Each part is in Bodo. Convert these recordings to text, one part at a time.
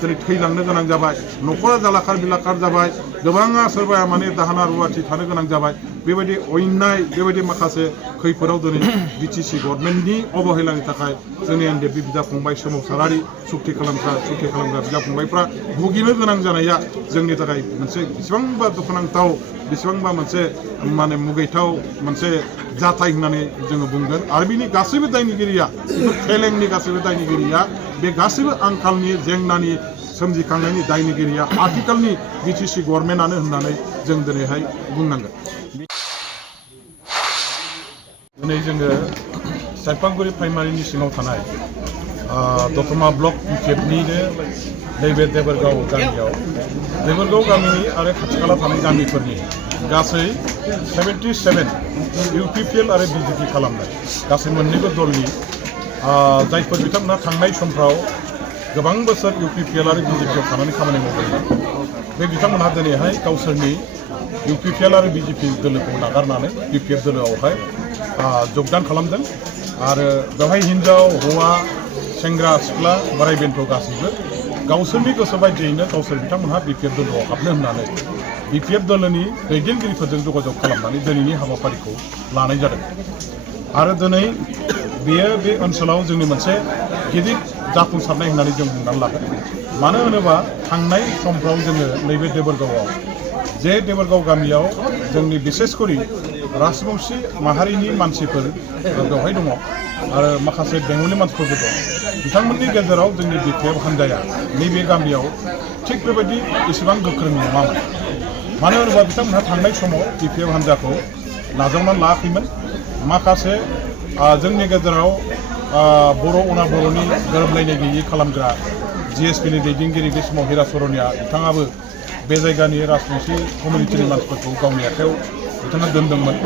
दिनै थैलांनो गोनां जाबाय न'खरा जालाखार बिलाखार जाबाय गोबाङा सोरबाया माने दाहोना रुवाथि थानो गोनां जाबाय बेबायदि अन्याय बेबायदि माखासे खैफोदाव दिनै BTC गभर्नमेन्टनि अबहेलानि थाखाय जोंनि NDFB बिदा फंबाय सोमावसारारि सुक्ति खालामग्रा बिदा फंबायफ्रा भुगिनो गोनां जानाया जोंनि थाखाय मोनसे बेसेबांबा दुखुनांथाव बेसेबांबा मोनसे माने मुगैथाव मोनसे जाथाय होननानै जोङो बुंगोन आरो बिनि गासैबो दायनिगिरिया फेलेंनि गासैबो दायनिगिरिया बे गासैबो आंखालनि जेंनानि सोमजिखांनायनि दायनिगिरिया आथिखालनि BTC गभर्नमेन्टआनो होननानै जों दिनैहाय बुंनांगोन। दिनै जोङो साइफांगुरि प्राइमारिनि सिङाव थानाय दतमा ब्लक BTFनिनो नैबे देबोरगाव गामिनि आरो खाथि खाला थानाय गामिफोरनि गासै 77 UPPL आरो BJP खालामनाय गासै मोन्नैबो दलनि जायफोर बिथांमोना थांनाय समफ्राव गोबां बोसोर UPPL आरो BJPआव थानानै खामानि मावदोंमोन बे बिथांमोनहा दिनैहाय गावसोरनि UPPL आरो BJP दोलोखौ नागारनानै BPF दोलोआवहाय जगदान खालामदों आरो बेवहाय हिन्जाव हौवा सेंग्रा सिख्ला बोराय बेन्थ गासैबो गावसोरनि गोसो बायदियैनो गावसोर बिथांमोनहा BPF दोलोआव हाबनो होननानै BPF दोलोनि दैदेनगिरिफोरजों जगाजग खालामनानै दिनैनि हाबाफारिखौ लानाय जादों आरो दिनै बेयो बे ओनसोलाव जोंनि मोनसे गिदिर जाफुंसारनाय होननानै जों बुंनानै लागोन मानो होनोबा थांनाय समफ्राव जोङो नैबे देबोरगाव गामियाव जोंनि बिसेसकरि राजबंशी माहारिनि मानसिफोर बेवहाय दङ आरो माखासे बेंगलि मानसिफोरबो दं बिथांमोननि गेजेराव जोंनि BPF हान्जाया नैबे गामियाव थिग बेबायदि एसेबां गोख्रों नङामोन मानो होनोबा बिथांमोनहा थांनाय समाव BPF हान्जाखौ नाजावनानै लायाखैमोन माखासे जोंनि गेजेराव बर' अना बर'नि गोरोबलायनाय गैयै खालामग्रा GSPनि दैदेनगिरि बे समाव हिराचरनिया बिथाङाबो बे जायगानि राजबंशी कमिउनिटिनि मानसिफोरखौ गावनि आखायाव बिथाङा दोनदोंमोन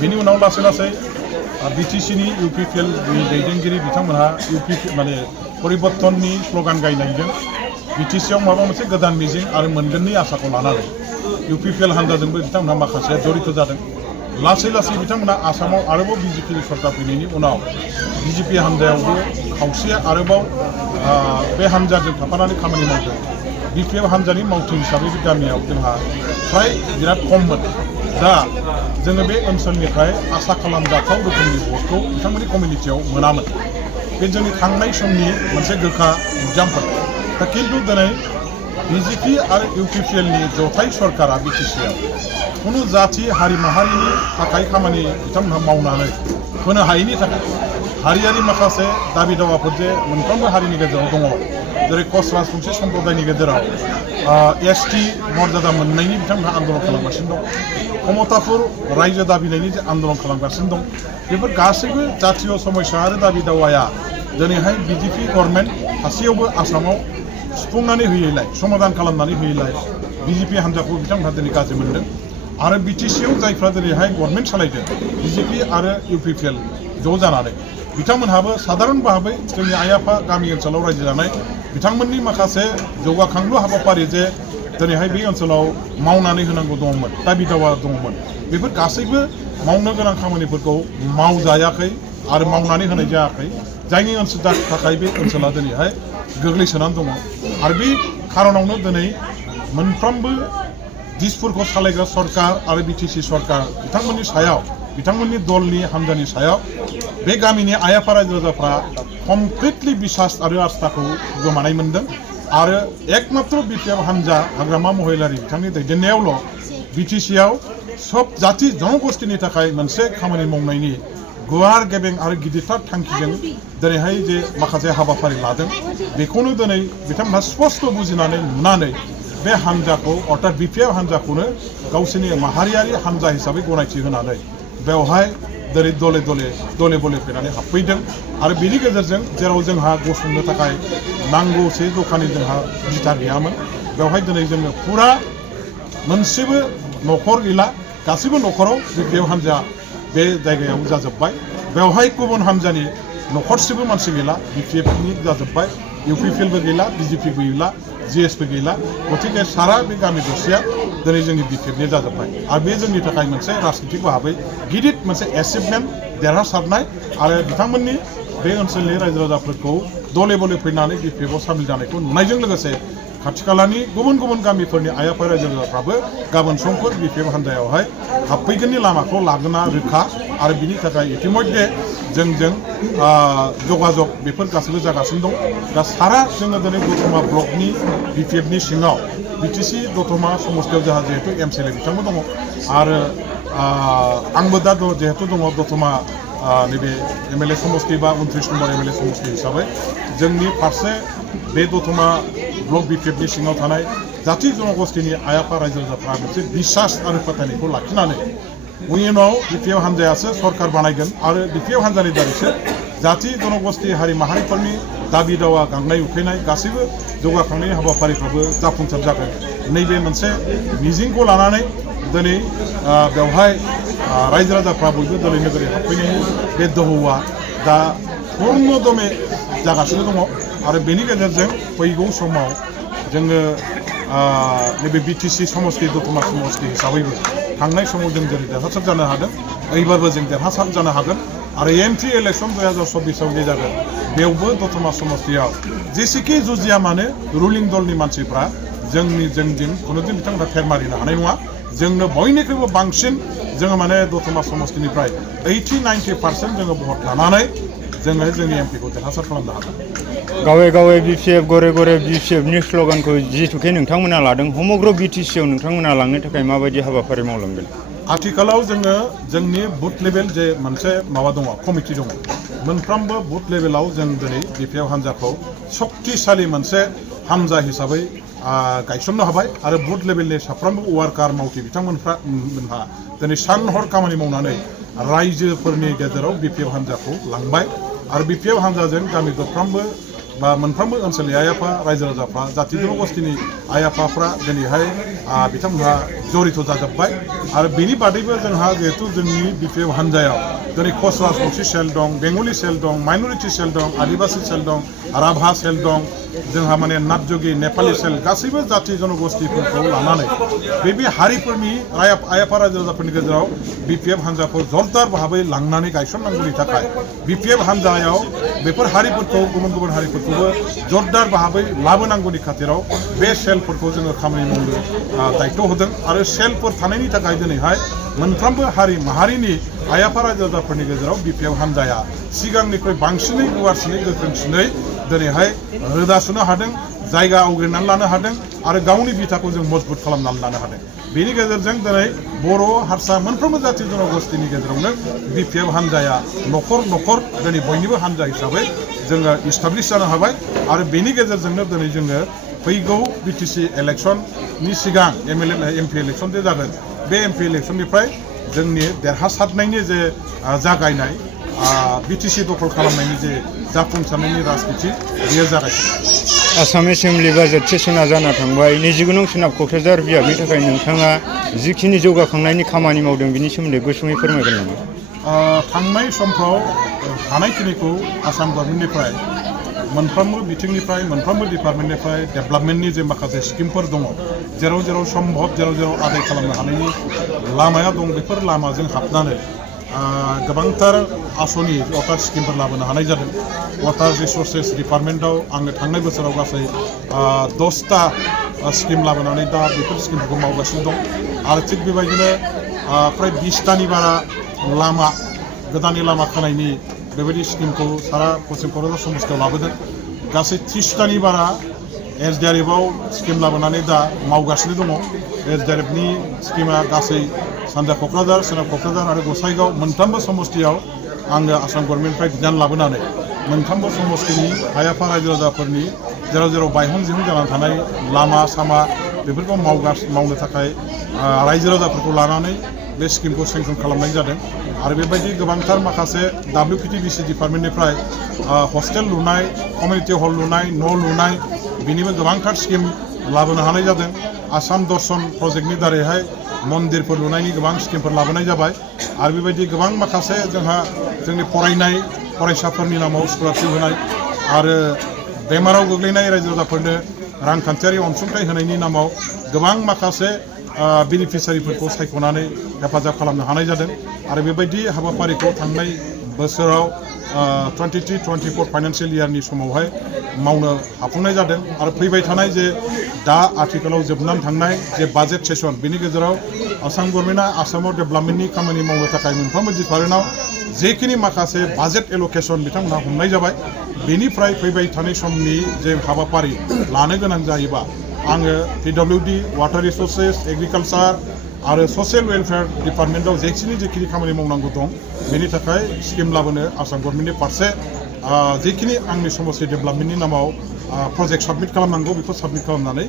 बिनि उनाव लासै लासै BTCनि UPPLनि दैदेनगिरि बिथांमोनहा माने परिबर्तननि स्लगान गायनायजों BTCआव माबा मोनसे गोदान मिजिं आरो मोनगोननि आसाखौ लानानै UPPL हान्जाजोंबो बिथांमोनहा माखासे जड़ित जादों लासै लासै बिथांमोना आसामाव आरोबाव BJPनि सरकार फैनायनि उनाव BJP हान्जायावबो खावसेया आरोबाव बे हान्जाजों थाफानानै खामानि मावदों BPF हान्जानि मावथि हिसाबै बे गामियाव जोंहा फ्राय बिराद खममोन दा जोङो बे ओनसोलनिफ्राय आसा खालामजाथाव रोखोमनि भटखौ बिथांमोननि कमिउनिटियाव मोनामोन बे जोंनि थांनाय समनि मोनसे गोखा एग्जाम्पल दा खिन्थु दिनै BJP आरो UPPLनि जथाय सरकारा BTCआव कुनु जाथि हारि माहारिनि थाखाय खामानि बिथांमोनहा मावनानै होनो हायैनि थाखाय हारियारि माखासे दाबि दावाफोर जे मोनफ्रोमबो हारिनि गेजेराव दङ जेरै कच राजबंशी सम्प्रदायनि गेजेराव ST मर्यादा मोननायनि बिथांमोनहा आन्दलन खालामगासिनो दं कमतापुर रायजो दाबिनायनि जे आन्दलन खालामगासिनो दं बेफोर गासैबो जातीय समस्या आरो दाबि दावाया दिनैहाय BJP गभर्नमेन्ट सासेयावबो आसामाव सुफुंनानै होयैलाय समाधान खालामनानै होयैलाय BJP हान्जाखौ बिथांमोनहा दिनै गाज्रि मोनदों आरो BTCआव जायफ्रा दिनैहाय गभर्नमेन्ट सालायदों BJP आरो UPPL ज' जानानै बिथांमोनहाबो साधारन भाबै जोंनि आइ आफा गामि ओनसोलाव रायजो जानाय बिथांमोननि माखासे जौगाखांलु हाबाफारि जे दिनैहाय बे ओनसोलाव मावनानै होनांगौ दङमोन दाबि दावा दङमोन बेफोर गासैबो मावनो गोनां खामानिफोरखौ मावजायाखै आरो मावनानै होनाय जायाखै जायनि थाखाय बे ओनसोला दिनैहाय गोग्लैसोनानै दङ आरो बे खारनावनो दिनै मोनफ्रोमबो दिसपुरखौ सालायग्रा सरकार आरो BTC सरकार बिथांमोननि सायाव बिथांमोननि दलनि हान्जानि सायाव बे गामिनि आइ आफा रायजो राजाफ्रा कमप्लिटलि बिसास आरो आस्थाखौ गोमानाय मोनदों आरो एकमात्र BPF हान्जा हाग्रामा महिलारि बिथांनि दैदेननायावल' BTCआव सब जाति जनगोष्ठीनि थाखाय मोनसे खामानि मावनायनि गुवार गेबें आरो गिदिरथार थांखिजों दिनैहाय जे माखासे हाबाफारि लादों बेखौनो दिनै बिथांमोनहा स्पष्ट बुजिनानै नुनानै बे हान्जाखौ अर्थात BPF हान्जाखौनो गावसोरनि माहारियारि हान्जा हिसाबै गनायथि होनानै बेवहाय दिनै दले बले फैनानै हाबफैदों आरो बेनि गेजेरजों जेराव जोंहा गसंनो थाखाय नांगौसे जखानि जोंहा बिथा गैयामोन बेवहाय दिनै जोङो फुरा मोनसेबो न'खर गैला गासैबो न'खराव BPF हान्जा बे जायगायाव जाजोब्बाय बेवहाय गुबुन हान्जानि न'खरसेबो मानसि गैला BPFनि जाजोब्बाय UPPLबो गैला BJPबो गैला GSबो गैला गतिके सारा बे गामि दरसेया दिनै जोंनि BPFनि जाजोब्बाय आरो बे जोंनि थाखाय मोनसे राजनितिक भाबै गिदिर मोनसे एचिभमेन्ट देरहासारनाय आरो बिथांमोननि बे ओनसोलनि रायजो राजाफोरखौ दले बले फैनानै BPF आव सामिल जानायखौ नुनायजों लोगोसे खाथि खालानि गुबुन गुबुन गामिफोरनि आइ आफा रायजो राजाफ्राबो गाबोन समफोर BPF हान्जायावहाय हाबफैगोननि लामाखौ लागोना रोखा आरो बिनि थाखाय इतिमध्य जोंजों जगाजग बेफोर गासैबो जागासिनो दं दा सारा जोङो दिनै दतमा ब्लकनि BPF नि सिङाव BTC दतमा समस्तियाव जोंहा जिहेतु MCLA बिथांबो दङ आरो आंबो दा जिहेतु दङ दतमा नैबे MLA समस्ति बा 29 नम्बर MLA समस्ति हिसाबै जोंनि फारसे बे दतमा ब्लक BPF नि सिङाव थानाय जाति जनगोष्ठीनि आइ आफा रायजो राजाफ्रा मोनसे बिसास आरो फोथायनायखौ लाखिनानै उनाव BPF हान्जायासो सरकार बानायगोन आरो BPF हान्जानि दारैसो जाति जनगोष्ठी हारि माहारिफोरनि दाबि दावा गांनाय उखैनाय गासैबो जौगाखांनायनि हाबाफारिफ्राबो जाफुंसार जागोन नैबे मोनसे मिजिंखौ लानानै दिनै बेवहाय रायजो राजाफ्रा बयबो दोलै नोगोरै हाबफैनायनि बे दोहौआ दा पूर्णदमे जागासिनो दङ आरो बेनि गेजेरजों फैगौ समाव जोङो नैबे BTC समस्ति दतमा समस्ति हिसाबैबो थांनाय समाव जों जेरै देरहासार जानो हादों एबारबो जों देरहासार जानो हागोन आरो MP इलेक्सन 2024 जे जागोन बेवबो दतमा समस्तियाव जेसेखि जुजिया मानो रुलिं दलनि मानसिफ्रा जोंजों खुनुदिन बिथांमोना फेर मारिनो हानाय नङा जोंनो बयनिख्रुइबो बांसिन जोङो माने दतमा समस्तिनिफ्राय 80-90% जोङो भट लानानै जोङो जोंनि MP खौ देरहासार खालामनो हागोन गावे गावे BPF गरे गरे BPF नि स्ल'गानखौ जिहेतुके नोंथांमोना लादों समग्र BTC आव नोंथांमोना लांनो थाखाय माबायदि हाबाफारि मावलांगोन आथिखालाव जोङो जोंनि बुथ लेभेल जे मोनसे माबा दङ कमिटि दङ मोनफ्रोमबो बुथ लेभेलाव जों दिनै BPF हान्जाखौ शक्तिशाली मोनसे हान्जा हिसाबै गायसननो हाबाय आरो बुथ लेभेलनि साफ्रोमबो वार्कार मावथि बिथांमोनहा दिनै सान हर खामानि मावनानै रायजोफोरनि गेजेराव BPF हान्जाखौ लांबाय आरो BPF हान्जाजों गामि दरफ्रोमबो बा मोनफ्रोमबो ओनसोलनि आइ आफा रायजो राजाफ्रा जाति जनगोष्ठीनि आइ आफाफ्रा दिनैहाय बिथांमोनहा जड़ित जाजोब्बाय आरो बेनि बादैबो जोंहा जिहेतु जोंनि BPF हान्जायाव दिनै कच राजबंशी सेल दं बेंगलि सेल दं माइनरिटि सेल दं आदिबासी सेल दं राभा सेल दं जोंहा माने नाथजोगी नेपाली सेल गासैबो जाति जनगोष्ठीफोरखौ लानानै बे हारिफोरनि आइ आफा रायजो राजाफोरनि गेजेराव BPF हान्जाखौ जरदार भाबै लांनानै गायसननांगौनि थाखाय BPF हान्जायाव बेफोर हारिफोरखौ गुबुन गुबुन हारिफोरखौबो जरदार भाबै लाबोनांगौनि खाथिराव बे सेलफोरखौ जोङो खामानि मावनो दायित्व होदों आरो सेलफोर थानायनि थाखाय दिनैहाय मोनफ्रोमबो हारि माहारिनि आइ आफा रायजो राजाफोरनि गेजेराव BPF हान्जाया सिगांनिख्रुइ बांसिनै गुवारसिनै गोख्रोंसिनै दिनैहाय रोदा सुनो हादों जायगा आवग्रिनानै लानो हादों आरो गावनि बिथाखौ जों मजबुत खालामनानै लानो हादों बेनि गेजेरजों दिनै बर' हारसा मोनफ्रोमबो जाति जनगोष्ठीनि गेजेरावनो BPF हान्जाया न'खर न'खर दिनै बयनिबो हान्जा हिसाबै जोङो इस्टाब्लिश जानो हाबाय आरो बेनि गेजेरजोंनो दिनै जोङो फैगौ BTC इलेक्सननि सिगां MP इलेक्सन जे जागोन बे MP इलेक्सननिफ्राय जोंनि देरहासारनायनि जे जागायनाय BTC दखल खालामनायनि जे जाफुंसारनायनि राजनिथि बेयो जागायसिगोन आसाम एसेम्बलि बाजेट सेसना जाना थांबाय 29 सोनाब क'क्राझार बियाबनि थाखाय नोंथाङा जिखिनि जौगाखांनायनि खामानि मावदों बिनि सोमोन्दै गुसुङै फोरमायगोन नामा थांनाय समफ्राव हानायखिनिखौ आसाम गभर्नमेन्टनिफ्राय मोनफ्रोमबो बिथिंनिफ्राय मोनफ्रोमबो डिपार्टमेन्टनिफ्राय डेभेलपमेन्टनि जे माखासे स्किमफोर दङ जेराव जेराव सम्भब जेराव जेराव आदाय खालामनो हानायनि लामाया दं बेफोर लामाजों हाबनानै गोबांथार आसनि वाटार स्किमफोर लाबोनो हानाय जादों वाटार रिसोर्सेस डिपार्टमेन्टआव आङो थांनाय बोसोराव गासै 10टा स्किम लाबोनानै दा बेफोर स्किमफोरखौ मावगासिनो दं आरो थिग बेबायदिनो फ्राय 20टानि बारा लामा गोदानै लामा खोनायनि बेबायदि स्किमखौ सारा पश्चिम क'क्राझार समस्तियाव लाबोदों गासै 30टानि बारा SDRFआव स्किम लाबोनानै दा मावगासिनो दङ SDRFनि स्किमा गासै सानजा क'क्राझार सोनाब क'क्राझार आरो गसाइगाव मोनफ्रोमबो समस्तियाव आङो आसाम गभर्नमेन्टनिफ्राय बिधान लाबोनानै मोनफ्रोमबो समस्तिनि आइ आफा रायजो राजाफोरनि जेराव जेराव बायहं जिहं जानानै थानाय लामा सामा बेफोरखौ मावनो थाखाय रायजो राजाफोरखौ लानानै बे स्किमखौ सेंसन खालामनाय जादों आरो बेबायदि गोबांथार माखासे WPTBC डिपार्टमेन्टनिफ्राय हस्टेल लुनाय कमिउनिटि हल लुनाय न' लुनाय बिनिबो गोबांथार स्किम लाबोनो हानाय जादों आसाम दर्शन प्रजेक्टनि दारैहाय मन्दिरफोर लुनायनि गोबां स्किमफोर लाबोनाय जाबाय आरो बेबायदि गोबां माखासे जोंनि फरायनाय फरायसाफोरनि नामाव स्कलारशिप होनाय आरो बेमाराव गोग्लैनाय रायजो राजाफोरनो रांखान्थियारि अनसुंथाइ होनायनि नामाव गोबां माखासे बेनिफिसियारिफोरखौ सायख'नानै हेफाजाब खालामनो हानाय जादों आरो बेबायदि हाबाफारिखौ थांनाय बोसोराव 23-24 फाइनान्सियेल इयारनि समावहाय मावनो हाफुंनाय जादों आरो फैबाय थानाय जे दा आथिखालाव जोबनानै थांनाय जे बाजेट सेसन बेनि गेजेराव आसाम गभर्नमेन्टआ आसामाव डेभेलपमेन्टनि खामानि मावनो थाखाय मोनफ्रोमबो डिपार्टमेन्टआव जेखिनि माखासे बाजेट एल'केसन बिथांमोनहा हमनाय जाबाय बेनिफ्राय फैबाय थानाय समनि जे हाबाफारि लानो गोनां जायोबा आङो पिडब्लिउडि वाटार रिसोर्सेस एग्रिकालचार आरो ससियेल वेलफेयार डिपार्टमेन्टआव जेखिनि खामानि मावनांगौ दं बेनि थाखाय स्किम लाबोनो आसाम गभर्नमेन्टनि फारसे जेखिनि आंनि समस्ति डेभेलपमेन्टनि नामाव प्रजेक्ट साबमिट खालामनांगौ बेखौ साबमिट खालामनानै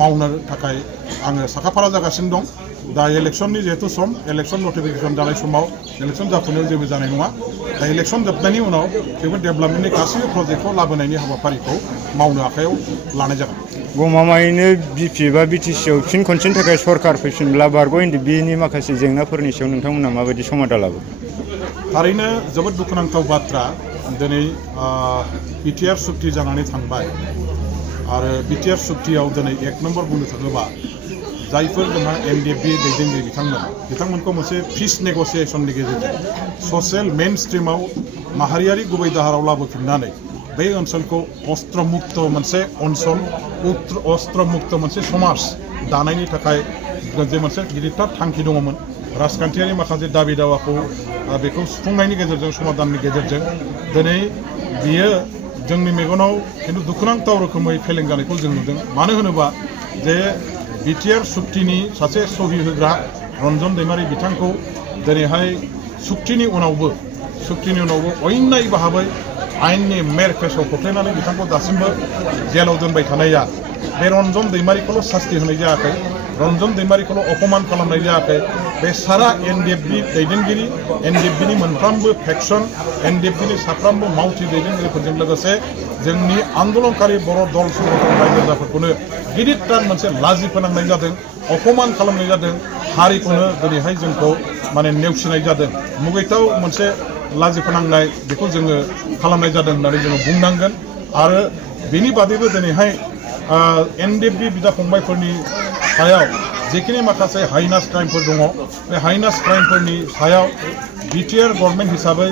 मावनो थाखाय आङो साखाफारा जागासिनो दं दा इलेक्सननि जिहेतु सम इलेक्सन नटिफिकेसन जानाय समाव इलेक्सन जाफुनायाव जेबो जानाय नङा दा इलेक्सन जोबनायनि उनाव बेफोर डेभेलपमेन्टनि गासैबो प्रजेक्टखौ लाबोनायनि हाबाफारिखौ मावनो आखायाव लानाय जागोन गमामायैनो बिपि बा बिटिसिआव फिन खनसेनि थाखाय सरकार फैफिनब्ला बारग' NDFBनि माखासे जेंनाफोरनि सायाव नोंथांमोना माबायदि समाधान लाबो थारैनो जोबोद दुखुनांथाव बाथ्रा दिनै बिटिआर सुक्ति जानानै थांबाय आरो बिटिआर सुक्तियाव दिनै 1 नम्बर बुंनो थाङोबा जायफोर जोंहा NDFB दैदेनगिरि बिथांमोनखौ मोनसे पिस नेगसिएसननि गेजेरजों ससियेल मेन स्ट्रिमाव माहारियारि गुबै दाहाराव लाबोफिननानै बे ओनसोलखौ अस्त्रमुक्त मोनसे ओनसोल अस्त्रमुक्त मोनसे समाज दानायनि थाखाय जे मोनसे गिदिरथार थांखि दङमोन राजखान्थियारि माखासे दाबि दावाखौ बेखौ सुफुंनायनि गेजेरजों समाधाननि गेजेरजों दिनै बियो जोंनि मेगनाव खिन्थु दुखुनांथाव रोखोमै फेलें जानायखौ जों नुदों मानो होनोबा जे बिटिआर सुक्तिनि सासे सहि होग्रा रन्जन दैमारि बिथांखौ दिनैहाय सुक्तिनि उनावबो अन्याय भाबै आयेननि मेर केसाव खोख्लैनानै बिथांखौ दासिमबो जेलाव दोनबाय थानाया बे रन्जन दैमारिखौल' सास्ति होनाय जायाखै रन्जन दैमारिखौल' अपमान खालामनाय जायाखै बे सारा NDFB दैदेनगिरि NDFBनि मोनफ्रोमबो फेक्सन NDFBनि साफ्रोमबो मावथि दैदेनगिरिफोरजों लोगोसे जोंनि आन्दोलनकारि बर' दल संगठन रायजो राजाफोरखौनो गिदिरथार मोनसे लाजि फोनांनाय जादों अपमान खालामनाय जादों हारिखौनो दिनैहाय जोंखौ माने नेवसिनाय जादों मुगैथाव मोनसे लाजि फोनांनाय बेखौ जोङो खालामनाय जादों होननानै जोङो बुंनांगोन आरो बेनि बादैबो दिनैहाय NDFB बिदा फंबायफोरनि सायाव जेखिनि माखासे हाइनास क्राइमफोर दङ बे हाइनास क्राइमफोरनि सायाव बिटिआर गभर्नमेन्ट हिसाबै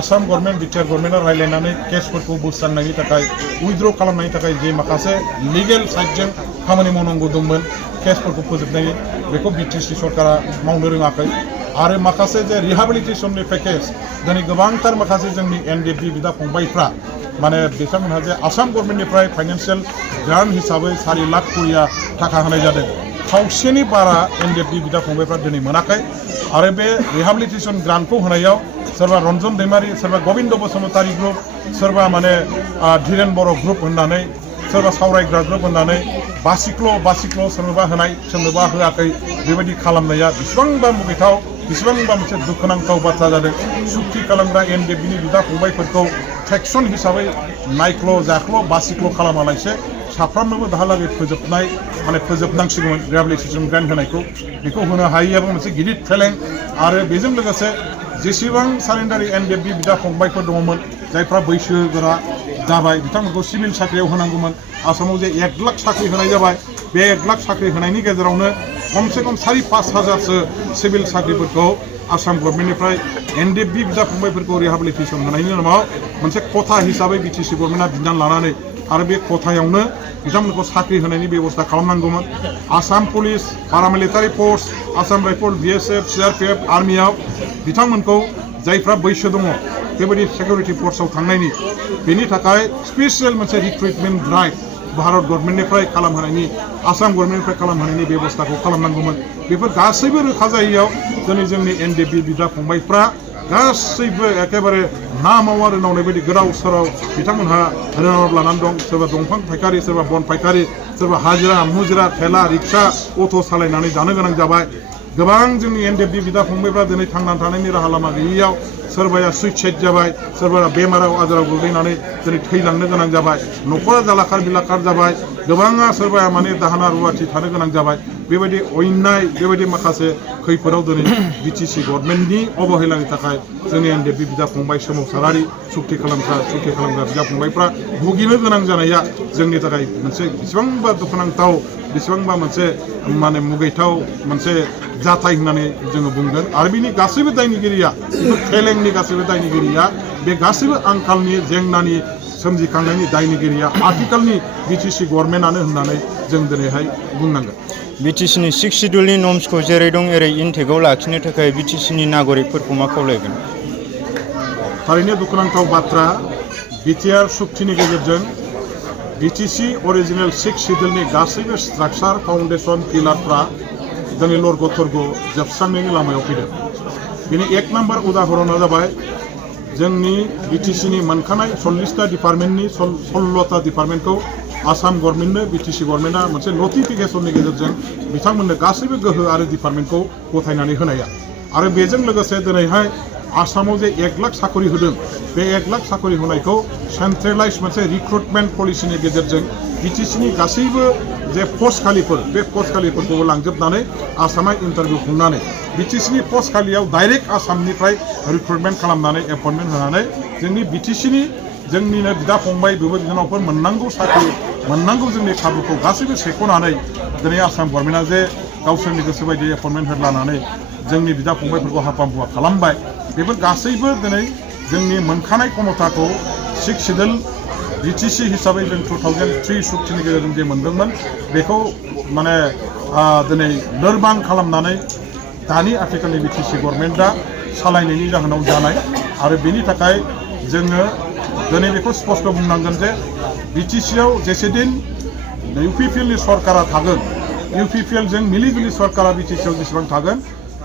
आसाम गभर्नमेन्ट बिटिआर गभर्नमेन्टआ रायज्लायनानै केसफोरखौ बोस्रांनायनि थाखाय उइथड्र खालामनायनि थाखाय जे माखासे लिगेल साइडजों खामानि मावनांगौ दंमोन केसफोरखौ फोजोबनायनि बेखौ BTC सरकारा मावनो रोङाखै आरो माखासे जे रिहाबिलिटेसननि पेकेज दिनै गोबांथार माखासे जोंनि NDFB बिदा फंबायफ्रा माने बिथांमोनहा जे आसाम गभर्नमेन्टनिफ्राय फाइनान्सियेल ग्रान्ट हिसाबै 4 लाख करिया थाखा होनाय जादों खावसेनि बारा NDFB बिदा फंबायफ्रा दिनै मोनाखै आरो बे रिहाबिलिटेसन ग्रान्टखौ होनायाव सोरबा रन्जन दैमारि सोरबा गबिन्द बसुमतारी ग्रुप सोरबा माने धीरेन बर' ग्रुप होननानै सोरबा सावरायग्रा ग्रुप होननानै बासिक्ल' सोरनोबा होनाय सोरनोबा होआखै बेबायदि खालामनाया बेसेबांबा मुगैथाव बेसेबांबा मोनसे दुखुनांथाव बाथ्रा जादों सुक्ति खालामग्रा NDFBनि बिदा फंबायफोरखौ फेक्सन हिसाबै नायख्ल' जाख्ल' बासिक्ल' खालामालासे साफ्रोमनोबो दाहालागै फोजोबनांसिगौमोन रिहाबिलिटेसन ग्रान्ट होनायखौ बेखौ होनो हायैयाबो मोनसे गिदिर फेलें आरो बेजों लोगोसे जेसेबां सारेन्डारि NDFB बिदा फंबायफोर दङमोन जायफ्रा बैसोगोरा जाबाय बिथांमोनखौ सिभिल साख्रियाव होनांगौमोन आसामाव जे 1 लाख साख्रि होनाय जाबाय बे 1 लाख साख्रि होनायनि गेजेरावनो खमसे खम 4-5 हाजारसो सिभिल साख्रिफोरखौ आसाम गभर्नमेन्टनिफ्राय NDFB बिदा फंबायफोरखौ रिहाबिलिटेसन होनायनि नामाव मोनसे खथा हिसाबै BTC गभर्नमेन्टआ बिनानै लानानै आरो बे खथायावनो बिथांमोनखौ साख्रि होनायनि बेबस्था खालामनांगौमोन आसाम पुलिस पारामिलिटारि फर्स आसाम राइफल BSF CRPF आर्मियाव बिथांमोनखौ जायफ्रा बैसो दङ बेबायदि सिकिउरिटि फर्सआव थांनायनि बेनि थाखाय स्पेसियेल मोनसे रिक्रुटमेन्ट ड्राइभ भारत गभर्नमेन्टनिफ्राय खालामहोनायनि आसाम गभर्नमेन्टनिफ्राय खालामहोनायनि बेबस्थाखौ खालामनांगौमोन बेफोर गासैबो रोखा जायैयाव दिनै जोंनि NDFB बिदा फंबायफ्रा गासैबो एखेबारे ना मावा रोनावनाय बायदि गोदाव सोराव बिथांमोनहा रोनाव लानानै दं सोरबा दंफां फायखारि सोरबा बन फायखारि सोरबा हाजिरा मुजिरा थेला रिक्सा अट' सालायनानै जानो गोनां जाबाय गोबां जोंनि NDFB बिदा फंबायफ्रा दिनै थांनानै थानायनि राहा लामा गैयैयाव सोरबाया सुइसाइड जाबाय सोरबाया बेमाराव आजाराव गोग्लैनानै दिनै थैलांनो गोनां जाबाय न'खरा जालाखार बिलाखार जाबाय गोबाङा सोरबाया माने दाहोना रुवाथि थानो गोनां जाबाय बेबायदि अन्याय बेबायदि माखासे खैफोदाव दिनै बिटिसि गभर्नमेन्टनि अबहेलानि थाखाय जोंनि एनडिएफबि बिदा फंबाय सोमावसारारि सुक्ति खालामग्रा बिदा फंबायफ्रा भुगिनो गोनां जानाया जोंनि थाखाय मोनसे बेसेबांबा दुखुनांथाव बेसेबांबा मोनसे माने मुगैथाव मोनसे जाथाय होननानै जोङो बुंगोन आरो बिनि गासैबो दायनिगिरिया फेलेंनि गासैबो दायनिगिरिया बे गासैबो आंखालनि जेंनानि सोमजिखांनायनि दायनिगिरिया आथिखालनि बिटिसि गभर्नमेन्टआनो होननानै जों दिनैहाय बुंनांगोन बिटिसिनि 6 शिड्युलनि नर्म्सखौ जेरै दं एरै इनटेक्टआव लाखिनो थाखाय बिटिसिनि नागरिकफोरखौ मा खावलायगोन थारैनो दुखुनांथाव बाथ्रा बिटिआर सुक्तिनि गेजेरजों बिटिसि अरिजिनेल 6 शिड्युलनि गासैबो स्ट्राक्चार फाउन्डेसन पिलारफ्रा दिनै लरग' थरग' जोबस्रांनायनि लामायाव फैदों बेनि 1 नाम्बार उदाहरना जाबाय जोंनि बिटिसिनि मोनखानाय 40टा डिपार्टमेन्टनि 16टा डिपार्टमेन्टखौ आसाम गभर्नमेन्टनो बिटिसि गभर्नमेन्टआ मोनसे नटिफिकेसननि गेजेरजों बिथांमोननो गासैबो गोहो आरो डिपार्टमेन्टखौ गथायनानै होनाया आरो बेजों लोगोसे दिनैहाय आसामाव जे 1 लाख साकरि होदों बे 1 लाख साकरि होनायखौ सेन्ट्रेलाइज मोनसे रिक्रुटमेन्ट पलिसिनि गेजेरजों बिटिसिनि गासैबो जे पस्ट खालिफोर बे पस्ट खालिफोरखौबो लांजोबनानै आसामा इन्टारभिउ खुंनानै बिटिसिनि पस्ट खालियाव डाइरेक्ट आसामनिफ्राय रिक्रुटमेन्ट खालामनानै एपइन्टमेन्ट होनानै जोंनि बिटिसिनि जोंनिनो बिदा फंबाय बिब' बिनानावफोर मोननांगौ साख्रि मोननांगौ जोंनि खाबुखौ गासैबो सेख'नानै दिनै आसाम गभर्नमेन्टआ जे गावसोरनि गोसो बायदि एपइन्टमेन्ट होलानानै जोंनि बिदा फंबायफोरखौ हाफाम बुवा खालामबाय बेफोर गासैबो दिनै जोंनि मोनखानाय क्षमताखौ 6 शिड्युल बिटिसि हिसाबै जों 2003 सुक्तिनि गेजेरजों जे मोनदोंमोन बेखौ माने दिनै लोरबां खालामनानै दानि आथिखालनि बिटिसि गभर्नमेन्टआ सालायनायनि जाहोनाव जानाय आरो बेनि थाखाय जोङो दिनै बेखौ स्पष्ट बुंनांगोन जे बिटिसिआव जेसेदिन इउपिपिएलनि सरकारा थागोन इउपिपिएलजों मिलिजुलि सरकारा बिटिसिआव जेसेबां थागोन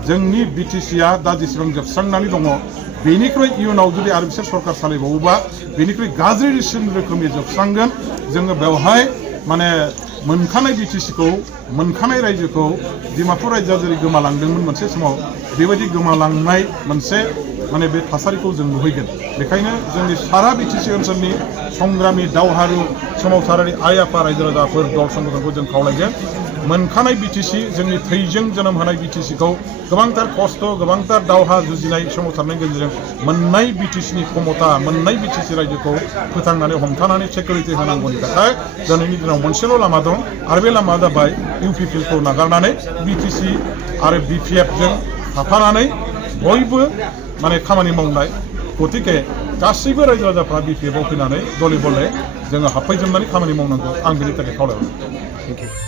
जोंनि बिटिसिआ दा जेसेबां जोबस्रांनानै दङ बेनिख्रुइ इयुनाव जुदि आरो बिसोर सरकार सालायबावोबा बेनिख्रुइ गाज्रिसिन रोखोमनि जोबस्रांगोन जोङो बेवहाय माने मोनखानाय बिटिसिखौ मोनखानाय रायजोखौ डिमापुर रायजोआ जेरै गोमालांदोंमोन मोनसे समाव बेबायदि गोमालांनाय मोनसे माने बे थासारिखौ जों नुहैगोन बेखायनो जोंनि सारा बिटिसि ओनसोलनि संग्रामि दावहारु सोमावसारारि आइ आफा रायजो राजाफोर दल संगठनखौ जों खावलायगोन मोनखानाय बिटिसि जोंनि थैजों जोनोम होनाय बिटिसिखौ गोबांथार खस्थ' गोबांथार दावहा जुजिनाय सोमावसारनायनि गेजेरजों मोननाय बिटिसिनि क्षमता मोननाय बिटिसि रायजोखौ फोथांनानै हमथानानै सिकिउरिटि होनांगौनि थाखाय दिनैनि दिनाव मोनसेल' लामा दं आरो बे लामाया जाबाय इउपिपिएलखौ नागारनानै बिटिसि आरो बिपिएफजों थाफानानै बयबो माने खामानि मावनाय गतिके गासैबो रायजो राजाफ्रा बिपिएफआव फैनानै गले गले जोङो हाबफैजोबनानै खामानि मावनांगौ आं बेनि थाखाय खावलायहरो